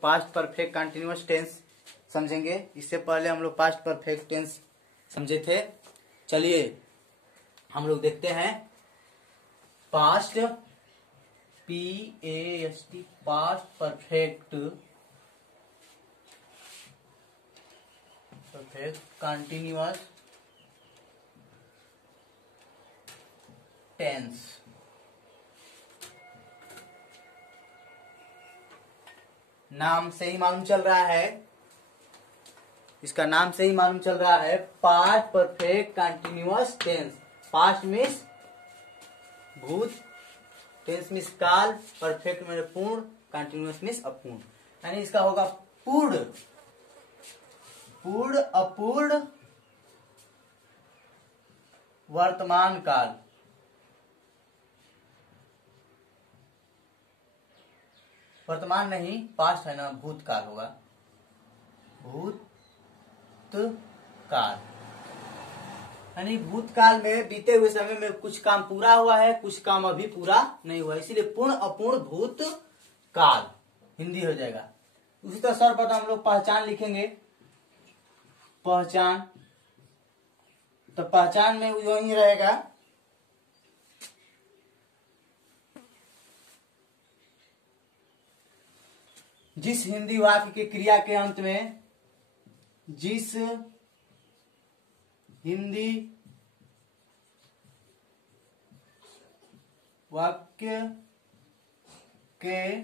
लोग past perfect continuous tense समझेंगे। इससे पहले हम लोग पास्ट परफेक्ट टेंस समझे थे। चलिए हम लोग देखते हैं past PAST past perfect continuous tense. नाम से ही मालूम चल रहा है, इसका नाम से ही मालूम चल रहा है past perfect continuous tense. Past means भूत, टेंस मीन्स काल, परफेक्ट में पूर्ण, कंटिन्यूअस मीन्स अपूर्ण। यानी इसका होगा पूर्ण, पूर्ण अपूर्ण वर्तमान काल। वर्तमान नहीं, पास्ट है ना, भूतकाल होगा, भूतकाल। यानी भूतकाल में बीते हुए समय में कुछ काम पूरा हुआ है, कुछ काम अभी पूरा नहीं हुआ, इसीलिए पूर्ण अपूर्ण भूतकाल हिंदी हो जाएगा। उसी तरह सर्वप्रथम हम लोग पहचान लिखेंगे। पहचान, तो पहचान में यही रहेगा जिस हिंदी वाक्य के क्रिया के अंत में, जिस हिंदी वाक्य के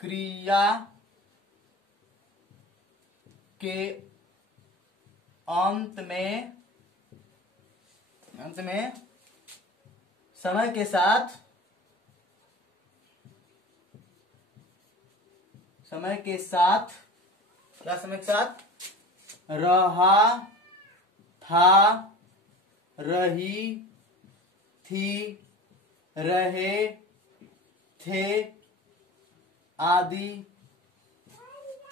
क्रिया के अंत में समय के साथ क्या समय के साथ रहा था, रही थी, रहे थे आदि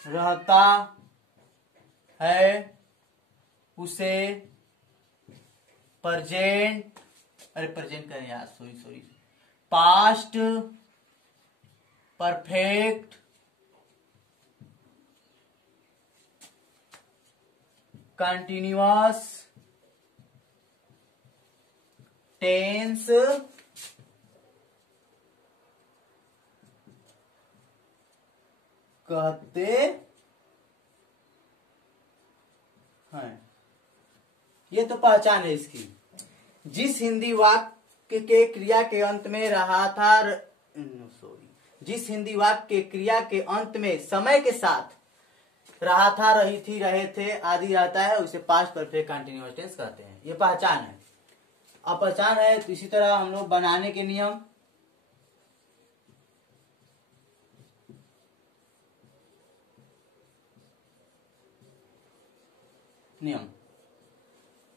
रहता है, उसे प्रेजेंट, प्रेजेंट करें यार, sorry, past perfect continuous tense कहते हैं। ये तो पहचान है इसकी। जिस हिंदी वाक्य के क्रिया के अंत में रहा था, जिस हिंदी वाक्य के क्रिया के अंत में समय के साथ रहा था, रही थी, रहे थे आदि रहता है, उसे पास्ट परफेक्ट कंटिन्यूअस टेंस कहते हैं। ये पहचान है। अब पहचान है तो इसी तरह हम लोग बनाने के नियम,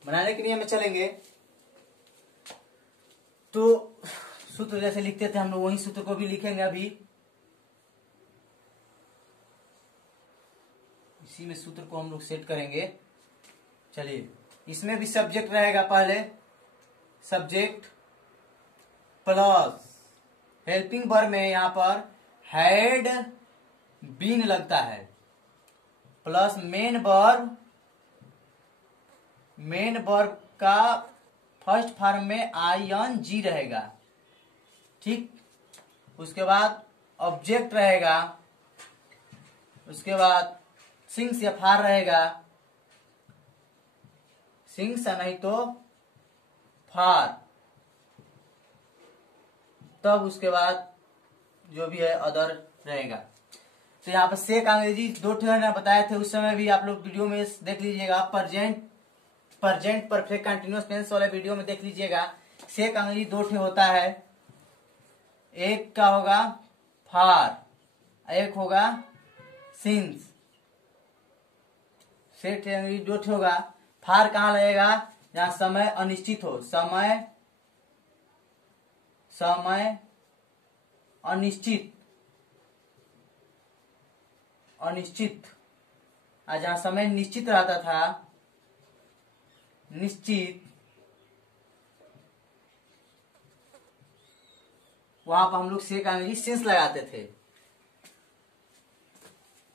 बनाने के नियम में चलेंगे। तो सूत्र जैसे लिखते थे हम लोग, वही सूत्र को भी लिखेंगे अभी। इसी में सूत्र को हम लोग सेट करेंगे। चलिए, इसमें भी सब्जेक्ट रहेगा, पहले सब्जेक्ट प्लस हेल्पिंग वर्ब में यहां पर हैड बीन लगता है, प्लस मेन वर्ब का फर्स्ट फॉर्म में ING रहेगा, ठीक। उसके बाद ऑब्जेक्ट रहेगा, उसके बाद सिंग्स या फार रहेगा, सिंग्स नहीं तो फार, तब उसके बाद जो भी है अदर रहेगा। तो यहाँ पर से का अंग्रेजी 2 ठे बताए थे उस समय भी, आप लोग वीडियो में देख लीजिएगा। प्रेजेंट परफेक्ट कंटिन्यूअस टेंस वाले वीडियो में देख लीजिएगा। से का अंग्रेजी 2 ठे होता है, एक का होगा फार, एक होगा सिंस। से अंग्रेजी 2 ठे होगा। फार कहाँ लगेगा? जहां समय अनिश्चित हो, समय अनिश्चित, और जहां समय निश्चित रहता था, निश्चित, वहां पर हम लोग से का अंग्रेजी सिंस लगाते थे।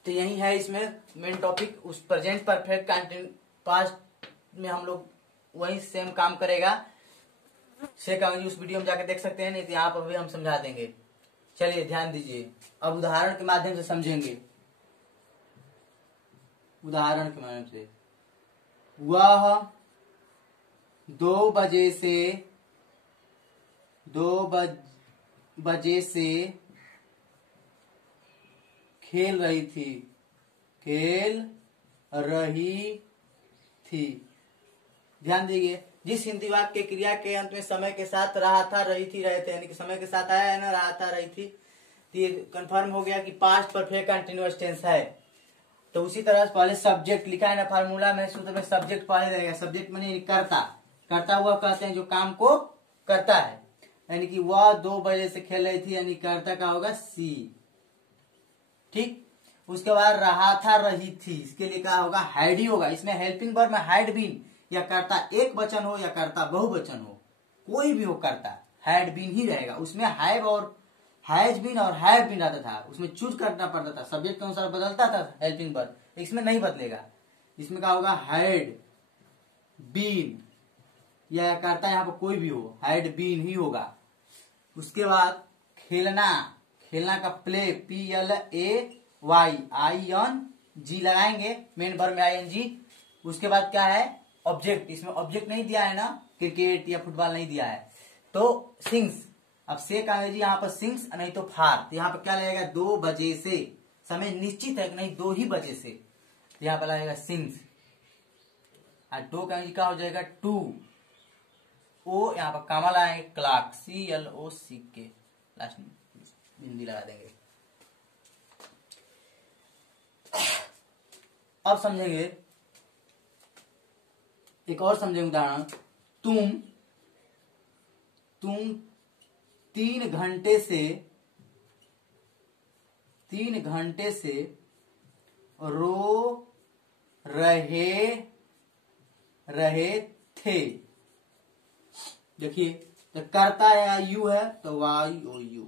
तो यही है इसमें मेन टॉपिक। उस प्रेजेंट परफेक्ट कंटिन्यू पास्ट में हम लोग वही सेम काम करेगा। उस वीडियो में जाकर देख सकते हैं, नहीं तो यहाँ पर भी हम समझा देंगे। चलिए ध्यान दीजिए, अब उदाहरण के माध्यम से समझेंगे। उदाहरण के माध्यम से, वह 2 बजे से खेल रही थी। ध्यान दीजिए, जिस हिंदी वाक्य के क्रिया के अंत में समय के साथ रहा था, रही थी, रहे थे, यानी कि समय के साथ आया है ना, रहा था, रही थी, तो ये कंफर्म हो गया कि पास्ट परफेक्ट कंटिन्यूअस टेंस है। तो उसी तरह से पहले सब्जेक्ट लिखा है ना फार्मूला में, सूत्र में सब्जेक्ट पहले रहेगा। सब्जेक्ट माने करता हुआ कहते हैं जो काम को करता है, यानी कि वह 2 बजे से खेल रही थी, यानी करता का होगा सी। ठीक, उसके बाद रहा था, रही थी, इसके लिए क्या होगा, हैड ही होगा। इसमें हेल्पिंग वर्ब में हैड बीन, या करता एक वचन हो या करता बहुवचन हो, कोई भी हो करता, हैड बीन ही रहेगा। उसमें हैव और हैज बीन और हैव बीन रहता था, उसमें चूज करना पड़ता था, सब्जेक्ट के अनुसार बदलता था हेल्पिंग वर्ब। इसमें नहीं बदलेगा, इसमें क्या होगा, हैड बीन, या करता यहाँ पर कोई भी हो, हैड बीन ही होगा। उसके बाद खेलना का प्ले, PLAYING लगाएंगे, मेन वर्ब में ING। उसके बाद क्या है, ऑब्जेक्ट। इसमें ऑब्जेक्ट नहीं दिया है ना, क्रिकेट या फुटबॉल नहीं दिया है, तो सिंग्स। अब से का जी यहाँ पर सिंग्स, नहीं तो फार, तो यहाँ पर क्या लगेगा, 2 बजे से, समय निश्चित है कि नहीं, 2 ही बजे से, तो यहाँ पर लगेगा सिंग्स। और 2 का क्या हो जाएगा, 2, ओ यहाँ पर कामा लगाएंगे, क्लॉक, CLOCK, लास्ट में बिंदी लगा देंगे। अब समझेंगे, एक और समझेंगे उदाहरण। तुम 3 घंटे से रो रहे थे। देखिए, तो करता या यू है तो YOU,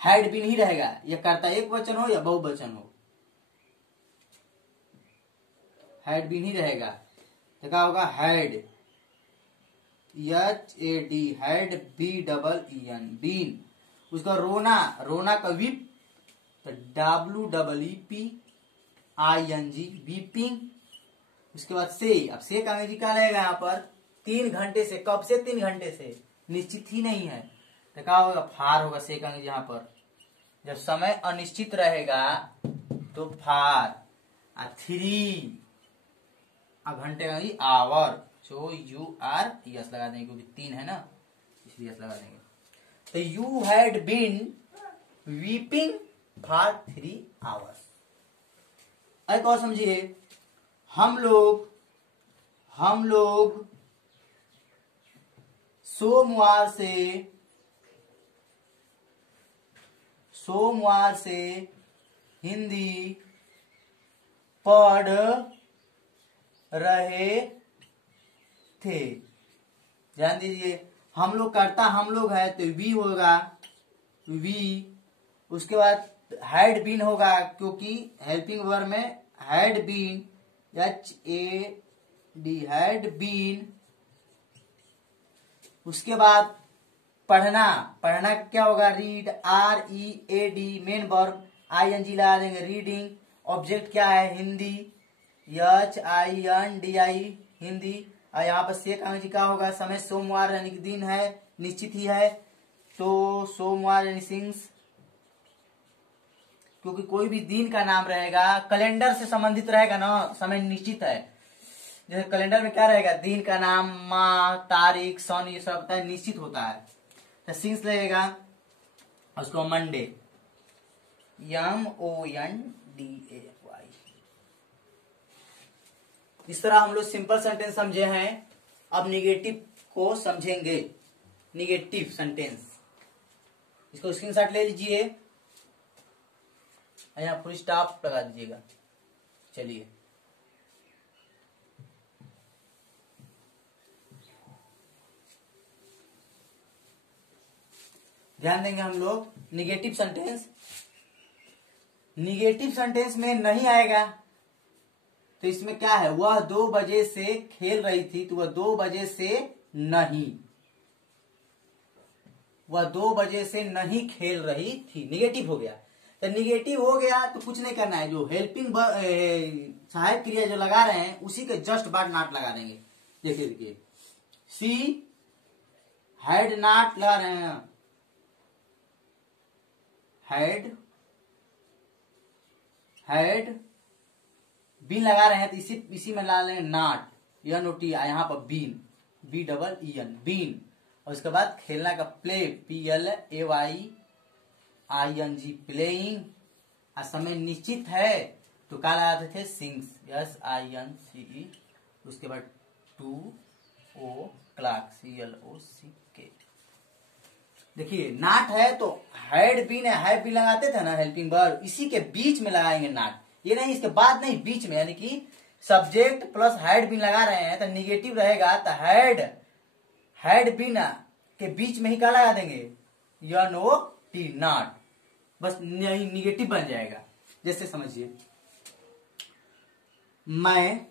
हैड बीन ही रहेगा, या करता एक वचन हो या बहुवचन हो, हैड बीन ही रहेगा। तो क्या होगा, had, HAD, had, BEEN, been. उसका रोना का विप, तो WEEPING, वीपिंग। उसके बाद से, अब से का अंग्रेजी क्या रहेगा यहाँ पर, 3 घंटे से, कब से 3 घंटे से, निश्चित ही नहीं है, तो क्या होगा, फार होगा। से का अंग्रेजी यहाँ पर, जब समय अनिश्चित रहेगा तो फार। 3 घंटे का अंग्रेजी आवर, जो URES लगा देंगे, क्योंकि 3 है ना, इसलिए लगा देंगे। तो you had been weeping for 3 hours. एक और समझिए, हम लोग सोमवार से हिंदी पढ़ रहे थे। ध्यान दीजिए, हम लोग करता हम लोग है तो वी होगा, वी। उसके बाद हैड बीन होगा, क्योंकि हेल्पिंग वर्ब में had been, HAD, had been. उसके बाद पढ़ना क्या होगा, read, READ, main verb ING लगा देंगे, रीडिंग। ऑब्जेक्ट क्या है, हिंदी, HINDI, हिंदी। और यहाँ पर से का क्या होगा, समय सोमवार यानी कि दिन है, निश्चित ही है, तो सोमवार यानी सिंग्स, क्योंकि कोई भी दिन का नाम रहेगा कैलेंडर से संबंधित रहेगा ना, समय निश्चित है। जैसे कैलेंडर में क्या रहेगा, दिन का नाम, माह, तारीख, सन, ये सब निश्चित होता है, तो सिंस लगेगा। उसको मंडे, MONDAY। इस तरह हम लोग सिंपल सेंटेंस समझे हैं। अब निगेटिव को समझेंगे, निगेटिव सेंटेंस। इसको स्क्रीनशॉट ले लीजिए, यहाँ फुल स्टॉप लगा दीजिएगा। चलिए, ध्यान देंगे हम लोग। निगेटिव सेंटेंस, निगेटिव सेंटेंस में नहीं आएगा, तो इसमें क्या है, वह 2 बजे से खेल रही थी, तो वह 2 बजे से नहीं, वह 2 बजे से नहीं खेल रही थी, निगेटिव हो गया। तो निगेटिव हो गया तो कुछ नहीं करना है, जो हेल्पिंग सहायक क्रिया जो लगा रहे हैं उसी के जस्ट बाद नॉट लगा देंगे। देखिए सी हैड नॉट लगा रहे हैं, हैड बीन लगा रहे हैं, तो इसी में ला लें नॉट, NOT यहाँ पर बीन, BEEN बीन, और उसके बाद खेलना का प्ले, PLAYING प्लेइंग, और समय निश्चित है तो क्या लगाते थे, सिंग्स, SINCE, उसके बाद 2 o'clock CLOCK। देखिए नाट है तो हैड बीन है, हैव बीन लगाते थे ना हेल्पिंग वर्ब, इसी के बीच में लगाएंगे नाट, ये नहीं इसके बाद नहीं, बीच में, यानी कि सब्जेक्ट प्लस हैड बीन लगा रहे हैं तो निगेटिव रहेगा, तो हैड बीन के बीच में ही क्या लगा देंगे, NOT नॉट, बस निगेटिव बन जाएगा। जैसे समझिए मैं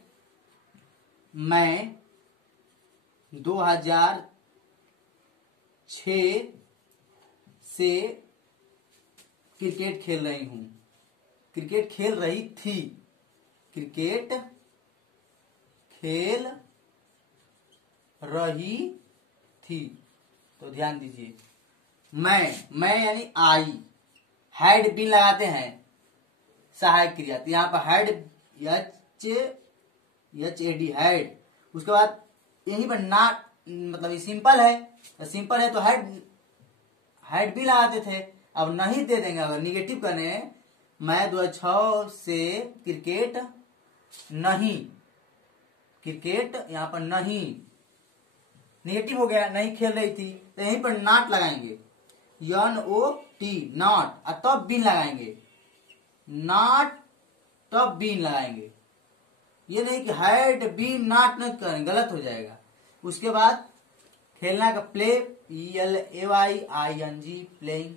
2006 से क्रिकेट खेल रही हूं, क्रिकेट खेल रही थी, क्रिकेट खेल रही थी, तो ध्यान दीजिए मैं यानी आई, हैड बीन लगाते हैं सहायक क्रिया, तो यहाँ पर हैड HAD हैड, उसके बाद यहीं पर नॉट, मतलब ये सिंपल है, तो हैड भी लगाते थे, अब नहीं दे देंगे, अगर निगेटिव करने, मैं 2006 से क्रिकेट यहाँ पर नहीं, निगेटिव हो गया, नहीं खेल रही थी, तो यहीं पर नॉट लगाएंगे, NOT नॉट, और तब बीन लगाएंगे, नॉट तब बीन लगाएंगे, ये नहीं कि हैड बीन नॉट नहीं करेंगे, गलत हो जाएगा। उसके बाद खेलना का प्ले, PLAYING प्लेइंग,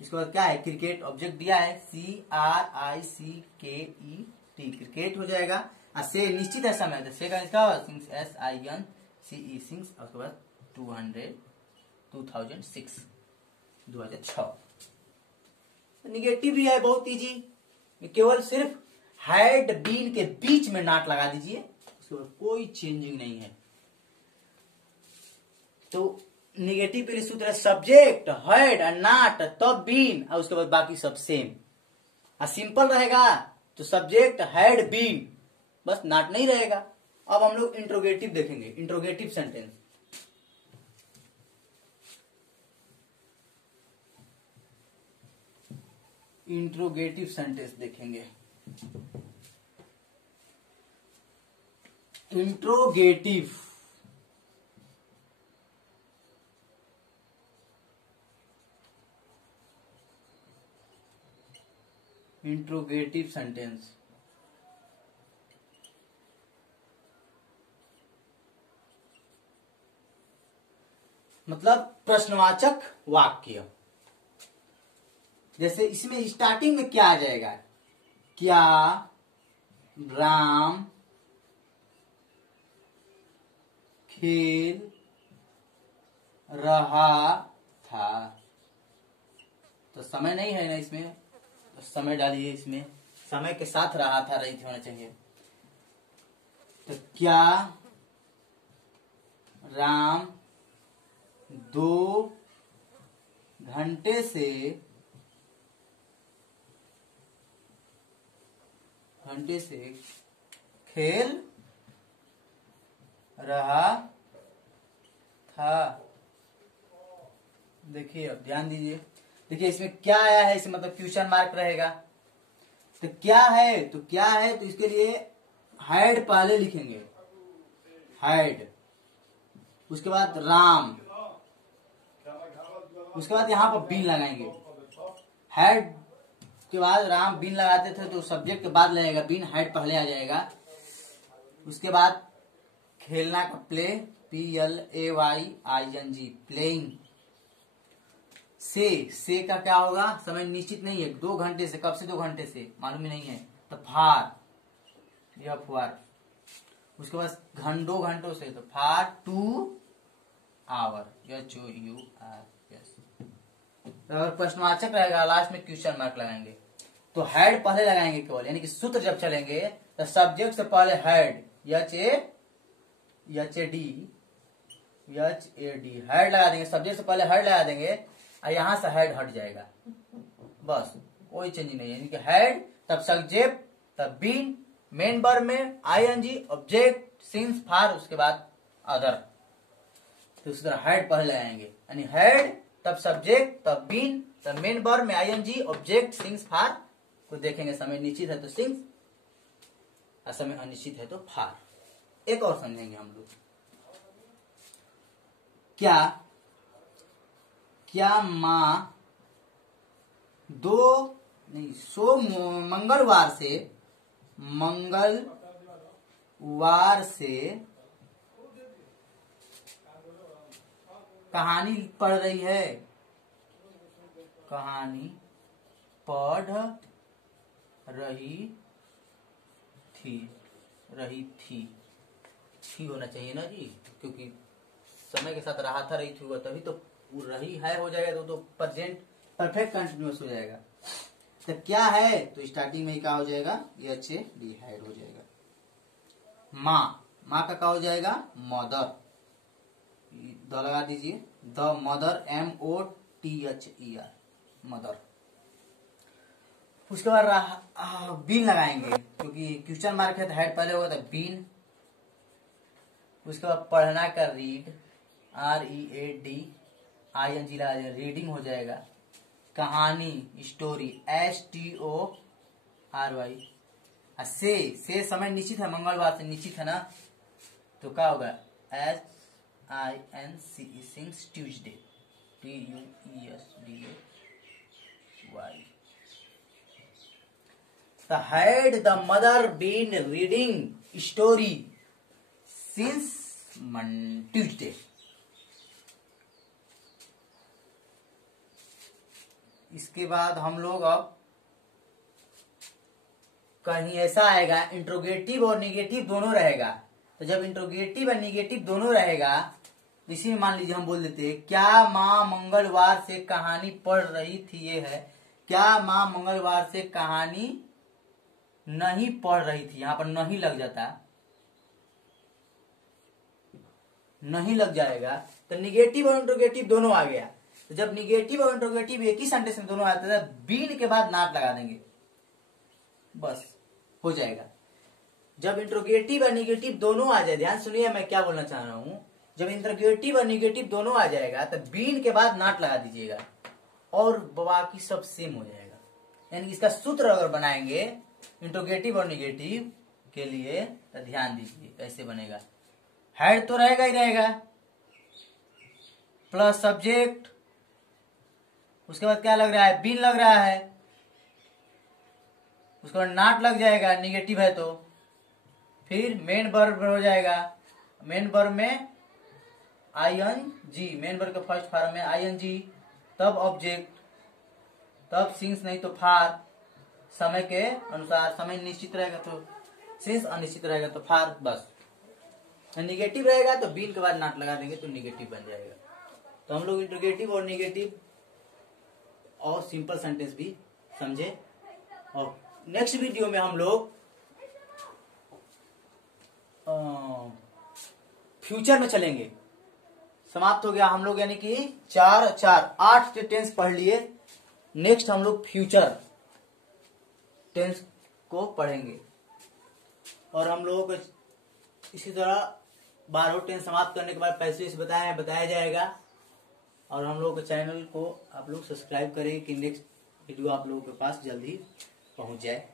इसके बाद क्या है, क्रिकेट ऑब्जेक्ट दिया है, CRICKET क्रिकेट हो जाएगा, और से निश्चित है समय, तो से का इसका सिंस, SINCE सिंस, और उसके बाद 2006 निगेटिव भी है, बहुत इजी, केवल सिर्फ हैड बीन के बीच में नॉट लगा दीजिए, उसके बाद कोई चेंजिंग नहीं है। तो निगेटिव के लिए सूत्र है सब्जेक्ट हैड और नॉट, तब बीन, और उसके बाद बाकी सब सेम। और सिंपल रहेगा तो सब्जेक्ट हैड बीन, बस नॉट नहीं रहेगा। अब हम लोग इंट्रोगेटिव देखेंगे, इंट्रोगेटिव सेंटेंस। इंट्रोगेटिव सेंटेंस देखेंगे। इंट्रोगेटिव सेंटेंस मतलब प्रश्नवाचक वाक्य। जैसे इसमें स्टार्टिंग में क्या आ जाएगा, क्या राम खेल रहा था, तो समय नहीं है ना इसमें, तो समय डालिए, इसमें समय के साथ रहा था, रही थी होना चाहिए। तो क्या राम 2 घंटे से खेल रहा था। देखिए अब ध्यान दीजिए, देखिए इसमें क्या आया है, इसमें मतलब क्वेश्चन मार्क रहेगा। तो क्या है तो इसके लिए हैड पहले लिखेंगे, हैड, उसके बाद राम, उसके बाद यहां पर बीन लगाएंगे। हैड के बाद राम बीन लगाते थे तो सब्जेक्ट के बाद लगेगा बीन, हैड पहले आ जाएगा। उसके बाद खेलना का प्ले, PLAYING प्लेइंग, से का क्या होगा, समय निश्चित नहीं है, 2 घंटे से, कब से 2 घंटे से मालूम ही नहीं है, तो फार, यह फार। उसके बाद 2 घंटों से, तो फार 2 आवर, HOUR। अगर प्रश्नवाचक रहेगा लास्ट में क्वेश्चन मार्क लगाएंगे। तो हेड पहले लगाएंगे केवल, यानी कि सूत्र जब चलेंगे तो सब्जेक्ट से पहले हेड, HAD हेड लगा देंगे, सब्जेक्ट से पहले हेड लगा देंगे और यहां से हेड हट जाएगा, बस कोई चेंज नहीं है। यानी कि हेड, तब सब्जेक्ट, तब बीन, मेन वर्ब में ING, ऑब्जेक्ट, सिंस, फार, उसके बाद अदर। तो उसी तरह हेड पहले लगाएंगे, यानी हेड, तब सब्जेक्ट, तब बीन, तब मेन वर्ब में ING, ऑब्जेक्ट, सिंस, फार को देखेंगे। समय निश्चित है तो सिंस, और समय अनिश्चित है तो फार। एक और समझेंगे हम लोग, क्या माँ मंगलवार से कहानी पढ़ रही है, कहानी पढ़ रही थी होना चाहिए ना जी, क्योंकि समय के साथ रहा था, रही थी हुआ, तभी तो रही है हो जाएगा, तो प्रेजेंट परफेक्ट कंटिन्यूअस हो जाएगा। तो क्या है, तो स्टार्टिंग में ही क्या हो जाएगा, HAD हेड हो जाएगा। माँ का क्या हो जाएगा, मदर, द लगा दीजिए, द मदर, MOTHER, मदर। उसके बाद बीन लगाएंगे, क्योंकि क्वेश्चन मार्क है तो हेड पहले होगा, तो बीन। उसके बाद पढ़ना का रीड, READ, ING लगा देंगे, रीडिंग हो जाएगा। कहानी, स्टोरी, STORY। से समय निश्चित है, मंगलवार से निश्चित है ना, तो क्या होगा, SINCE, since, Tuesday, TUESDAY। The head, the mother been reading story since Tuesday। इसके बाद हम लोग अब कहीं ऐसा आएगा, इंट्रोगेटिव और निगेटिव दोनों रहेगा। तो जब इंट्रोगेटिव और निगेटिव दोनों रहेगा, तो इसी में मान लीजिए हम बोल देते हैं, क्या माँ मंगलवार से कहानी पढ़ रही थी, ये है। क्या माँ मंगलवार से कहानी नहीं पढ़ रही थी, यहां पर नहीं लग जाता, नहीं लग जाएगा, तो निगेटिव और इंट्रोगेटिव दोनों आ गया। तो जब निगेटिव और इंट्रोगेटिव एक ही सेंटेंस में दोनों आते हैं, बीन के बाद नॉट लगा देंगे, बस हो जाएगा। जब इंट्रोगेटिव और निगेटिव दोनों आ जाए, ध्यान सुनिए मैं क्या बोलना चाह रहा हूं, जब इंट्रोगेटिव और निगेटिव दोनों आ जाएगा तो बीन के बाद नॉट लगा दीजिएगा और बाकी सब सेम हो जाएगा। यानी इसका सूत्र अगर बनाएंगे इंट्रोगेटिव और निगेटिव के लिए, तो ध्यान दीजिए कैसे बनेगा। हेड तो रहेगा ही रहेगा, प्लस सब्जेक्ट, उसके बाद क्या लग रहा है, बीन लग रहा है, उसके बाद नॉट लग जाएगा, निगेटिव है तो, फिर मेन वर्ब हो जाएगा, मेन वर्ब में ING, मेन वर्ब के फर्स्ट फॉर्म में ING, तब ऑब्जेक्ट, तब सिंस नहीं तो फार, समय के अनुसार, समय निश्चित रहेगा तो सिंस, अनिश्चित रहेगा तो फार, बस। निगेटिव रहेगा तो बीन के बाद नॉट लगा देंगे तो निगेटिव बन जाएगा। तो हम लोग इंट्रोगेटिव और निगेटिव और सिंपल सेंटेंस भी समझे, और नेक्स्ट वीडियो में हम लोग फ्यूचर में चलेंगे। समाप्त हो गया हम लोग, यानी कि 8 टेंस पढ़ लिए। नेक्स्ट हम लोग फ्यूचर टेंस को पढ़ेंगे, और हम लोग इसी तरह 12 टेंस समाप्त करने के बाद पैसे बताया जाएगा। और हम लोग चैनल को आप लोग सब्सक्राइब करें कि नेक्स्ट वीडियो आप लोगों के पास जल्दी पहुंच जाए।